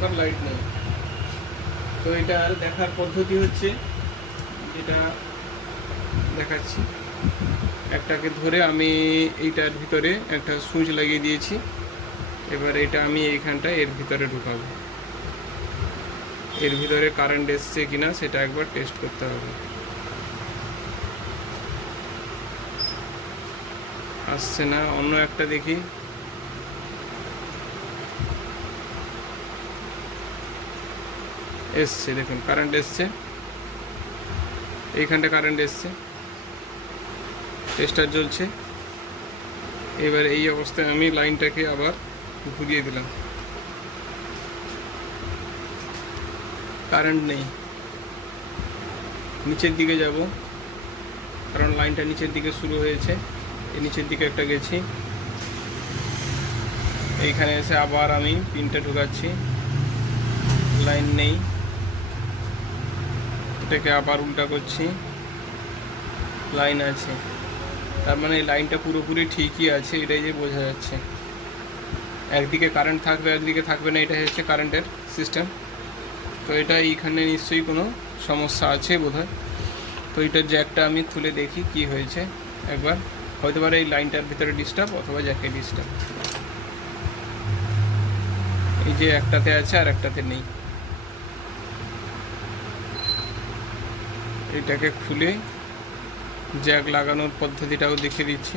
প্রকার লাইট নেই। তো এটার দেখার পদ্ধতি হচ্ছে, যেটা দেখাচ্ছি, একটাকে ধরে আমি এইটার ভিতরে একটা সুইচ লাগিয়ে দিয়েছি। এবার এটা আমি এইখানটায় এর ভিতরে ঢুকাবো। এর ভিতরে কারেন্ট এসছে কিনা সেটা একবার টেস্ট করতে হবে। আসছে না, অন্য একটা দেখি। এসছে, দেখুন কারেন্ট এসছে, এইখানটা কারেন্ট এসছে, টেস্টার জ্বলছে। এবার এই অবস্থায় আমি লাইনটাকে আবার ঘুরিয়ে দিলাম, কারেন্ট নেই। নিচের দিকে যাব, কারণ লাইনটা নিচের দিকে শুরু হয়েছে। এই নিচের দিকে একটা গেছি, এইখানে এসে আবার আমি পিনটা ঢুকাচ্ছি, লাইন নেই। এটাকে আবার উল্টা করছি, লাইন আছে। তার মানে এই লাইনটা পুরোপুরি ঠিকই আছে, এটাই যে বোঝা যাচ্ছে। একদিকে কারেন্ট থাকবে, একদিকে থাকবে না, এটাই হচ্ছে কারেন্টের সিস্টেম। তো এটা এইখানে নিশ্চয়ই কোনো সমস্যা আছে বোধহয়। তো এটার জ্যাকটা আমি খুলে দেখি কি হয়েছে একবার। হয়তো পারে এই লাইনটার ভিতরে ডিস্টার্ব, অথবা জ্যাকে ডিস্টার্ব। এই যে একটাতে আছে আর একটাতে নেই। এটাকে খুলে জ্যাক লাগানোর পদ্ধতিটাও দেখিয়ে দিচ্ছি।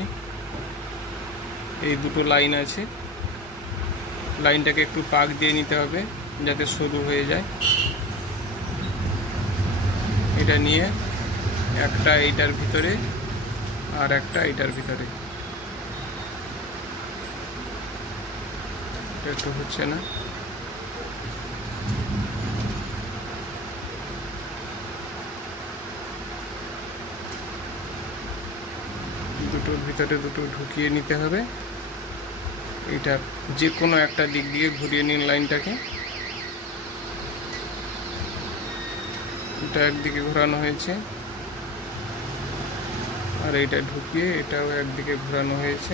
এই দুটো লাইন আছে, লাইনটাকে একটু পাক দিয়ে নিতে হবে যাতে সরু হয়ে যায়। এটা নিয়ে একটা এইটার ভিতরে আর একটা এইটার ভিতরে, একটু হচ্ছে না। দুটোর ভিতরে দুটো ঢুকিয়ে নিতে হবে। এটা যে কোনো একটা দিক দিয়ে ঘুরিয়ে নিন লাইনটাকে। এটা একদিকে ঘোরানো হয়েছে, আর এইটা ঢুকিয়ে এটাও একদিকে ঘোরানো হয়েছে।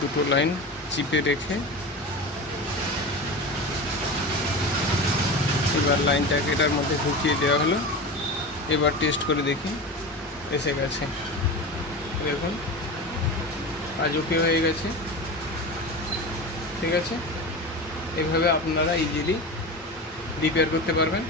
দুটো লাইন চিপে রেখে এবার লাইনটাকে এটার মধ্যে ঢুকিয়ে দেওয়া হলো। এবার টেস্ট করে দেখি, এসে গেছে। দেখুন কাজ ওকে হয়ে গেছে। ঠিক আছে, এইভাবে আপনারা ইজিলি রিপেয়ার করতে পারবেন।